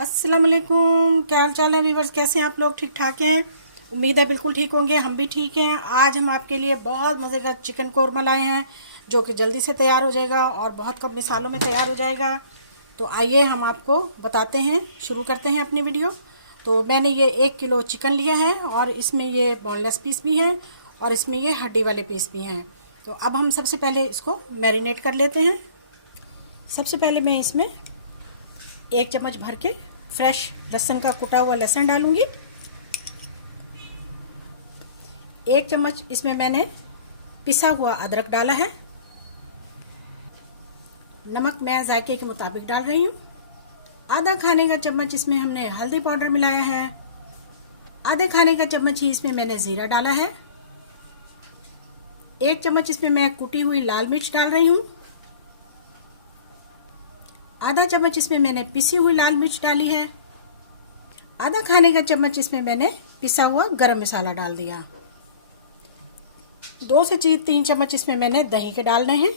अस्सलाम वालेकुम, क्या हाल चाल है व्यूवर्स। कैसे हैं आप लोग? ठीक ठाक हैं? उम्मीद है बिल्कुल ठीक होंगे। हम भी ठीक हैं। आज हम आपके लिए बहुत मज़े का चिकन कोरमा लाए हैं जो कि जल्दी से तैयार हो जाएगा और बहुत कम मिसालों में तैयार हो जाएगा। तो आइए हम आपको बताते हैं, शुरू करते हैं अपनी वीडियो। तो मैंने ये 1 किलो चिकन लिया है और इसमें ये बोनलेस पीस भी हैं और इसमें ये हड्डी वाले पीस भी हैं। तो अब हम सबसे पहले इसको मैरिनेट कर लेते हैं। सबसे पहले मैं इसमें 1 चम्मच भर के फ्रेश लहसुन का कुटा हुआ लहसुन डालूंगी। 1 चम्मच इसमें मैंने पिसा हुआ अदरक डाला है। नमक मैं जायके के मुताबिक डाल रही हूँ। आधा खाने का चम्मच इसमें हमने हल्दी पाउडर मिलाया है। आधे खाने का चम्मच ही इसमें मैंने ज़ीरा डाला है। 1 चम्मच इसमें मैं कुटी हुई लाल मिर्च डाल रही हूँ। आधा चम्मच इसमें मैंने पिसी हुई लाल मिर्च डाली है। आधा खाने का चम्मच इसमें मैंने पिसा हुआ गरम मसाला डाल दिया। 2 से 3 चम्मच इसमें मैंने दही के डालने हैं।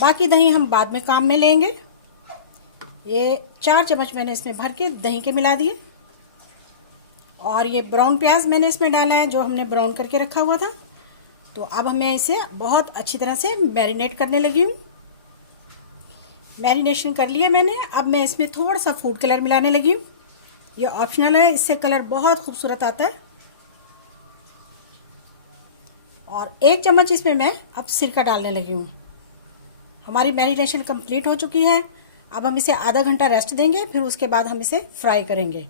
बाकी दही हम बाद में काम में लेंगे। ये 4 चम्मच मैंने इसमें भर के दही के मिला दिए। और ये ब्राउन प्याज मैंने इसमें डाला है जो हमने ब्राउन करके रखा हुआ था। तो अब मैं इसे बहुत अच्छी तरह से मैरिनेट करने लगी हूँ। मैरिनेशन कर लिया मैंने। अब मैं इसमें थोड़ा सा फूड कलर मिलाने लगी हूँ। ये ऑप्शनल है, इससे कलर बहुत खूबसूरत आता है। और 1 चम्मच इसमें मैं अब सिरका डालने लगी हूँ। हमारी मैरिनेशन कंप्लीट हो चुकी है। अब हम इसे आधा घंटा रेस्ट देंगे, फिर उसके बाद हम इसे फ्राई करेंगे।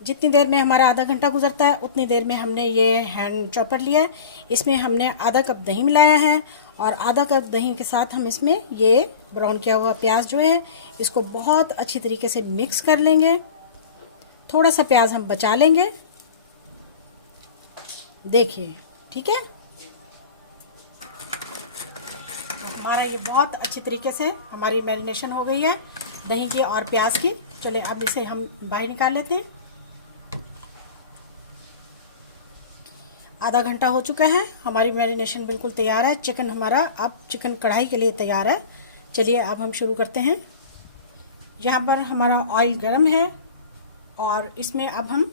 जितनी देर में हमारा आधा घंटा गुजरता है उतनी देर में हमने ये हैंड चॉपर लिया है। इसमें हमने आधा कप दही मिलाया है और आधा कप दही के साथ हम इसमें ये ब्राउन किया हुआ प्याज जो है इसको बहुत अच्छी तरीके से मिक्स कर लेंगे। थोड़ा सा प्याज हम बचा लेंगे। देखिए, ठीक है। हमारा ये बहुत अच्छी तरीके से हमारी मैरिनेशन हो गई है दही की और प्याज की। चले अब इसे हम बाहर निकाल लेते हैं। आधा घंटा हो चुका है, हमारी मैरिनेशन बिल्कुल तैयार है। चिकन हमारा अब चिकन कढ़ाई के लिए तैयार है। चलिए अब हम शुरू करते हैं। यहाँ पर हमारा ऑयल गरम है और इसमें अब हम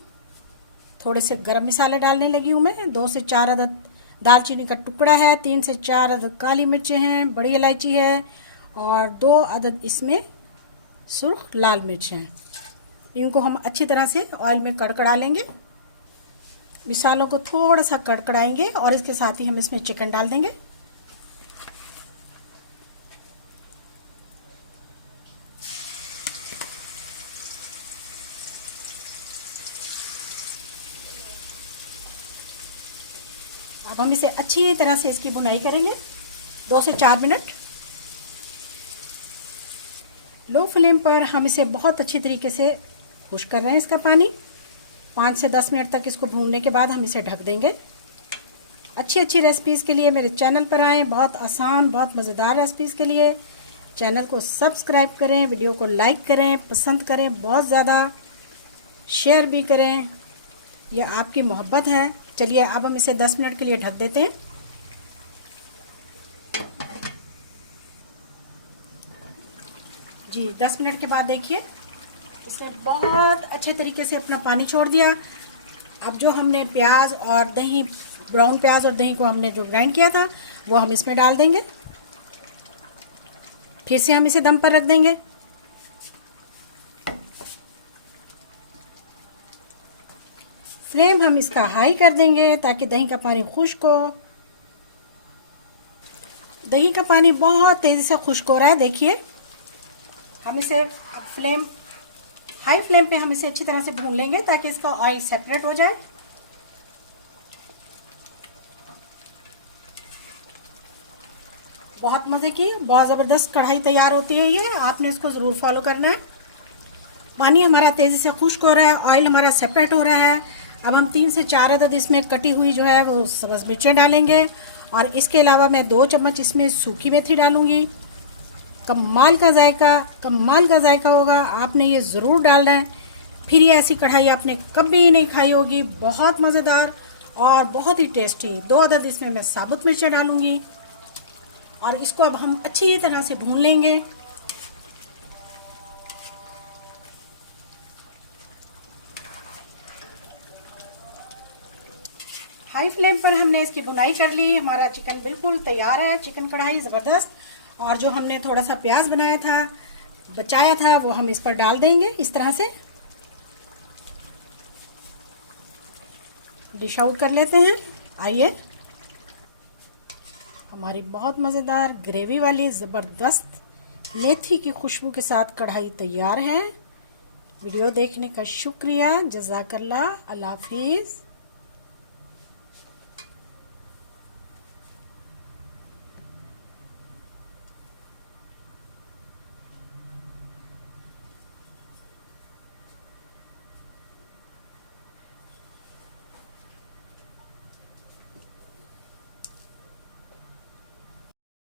थोड़े से गरम मसाले डालने लगी हूँ मैं। 2 से 4 अदद दालचीनी का टुकड़ा है, 3 से 4 अदद काली मिर्चें हैं, बड़ी इलायची है और 2 अदद इसमें सुर्ख लाल मिर्च हैं। इनको हम अच्छी तरह से ऑयल में कड़कड़ा लेंगे। मिसालों को थोड़ा सा कड़कड़ाएंगे और इसके साथ ही हम इसमें चिकन डाल देंगे। अब हम इसे अच्छी तरह से इसकी भुनाई करेंगे 2 से 4 मिनट। लो फ्लेम पर हम इसे बहुत अच्छी तरीके से खुश्क कर रहे हैं इसका पानी। 5 से 10 मिनट तक इसको भूनने के बाद हम इसे ढक देंगे। अच्छी रेसिपीज़ के लिए मेरे चैनल पर आएँ। बहुत आसान, बहुत मज़ेदार रेसिपीज़ के लिए चैनल को सब्सक्राइब करें, वीडियो को लाइक करें, पसंद करें, बहुत ज़्यादा शेयर भी करें। यह आपकी मोहब्बत है। चलिए अब हम इसे 10 मिनट के लिए ढक देते हैं। जी 10 मिनट के बाद देखिए इसने बहुत अच्छे तरीके से अपना पानी छोड़ दिया। अब जो हमने प्याज और दही, ब्राउन प्याज और दही को हमने जो ग्राइंड किया था वो हम इसमें डाल देंगे। फिर से हम इसे दम पर रख देंगे। फ्लेम हम इसका हाई कर देंगे ताकि दही का पानी खुश्क हो। दही का पानी बहुत तेज़ी से खुश्क हो रहा है। देखिए हम इसे अब हाई फ्लेम पे हम इसे अच्छी तरह से भून लेंगे ताकि इसका ऑयल सेपरेट हो जाए। बहुत मज़े की, बहुत ज़बरदस्त कढ़ाई तैयार होती है ये। आपने इसको ज़रूर फॉलो करना है। पानी हमारा तेज़ी से खुश्क हो रहा है, ऑयल हमारा सेपरेट हो रहा है। अब हम 3 से 4 अदद इसमें कटी हुई जो है वो सब्ज़ मिर्चें डालेंगे और इसके अलावा मैं 2 चम्मच इसमें सूखी मेथी डालूँगी। कमाल का जायका होगा। आपने ये ज़रूर डालना है। फिर ये ऐसी कढ़ाई आपने कभी नहीं खाई होगी। बहुत मज़ेदार और बहुत ही टेस्टी। 2 अदद इसमें मैं साबुत मिर्चें डालूँगी और इसको अब हम अच्छी तरह से भून लेंगे। हाई फ्लेम पर हमने इसकी भुनाई कर ली। हमारा चिकन बिल्कुल तैयार है, चिकन कढ़ाई ज़बरदस्त। और जो हमने थोड़ा सा प्याज बनाया था, बचाया था, वो हम इस पर डाल देंगे। इस तरह से डिश आउट कर लेते हैं। आइए, हमारी बहुत मज़ेदार ग्रेवी वाली ज़बरदस्त मेथी की खुशबू के साथ कढ़ाई तैयार है। वीडियो देखने का शुक्रिया। जज़ाकल्लाह। अल्लाह हाफिज़।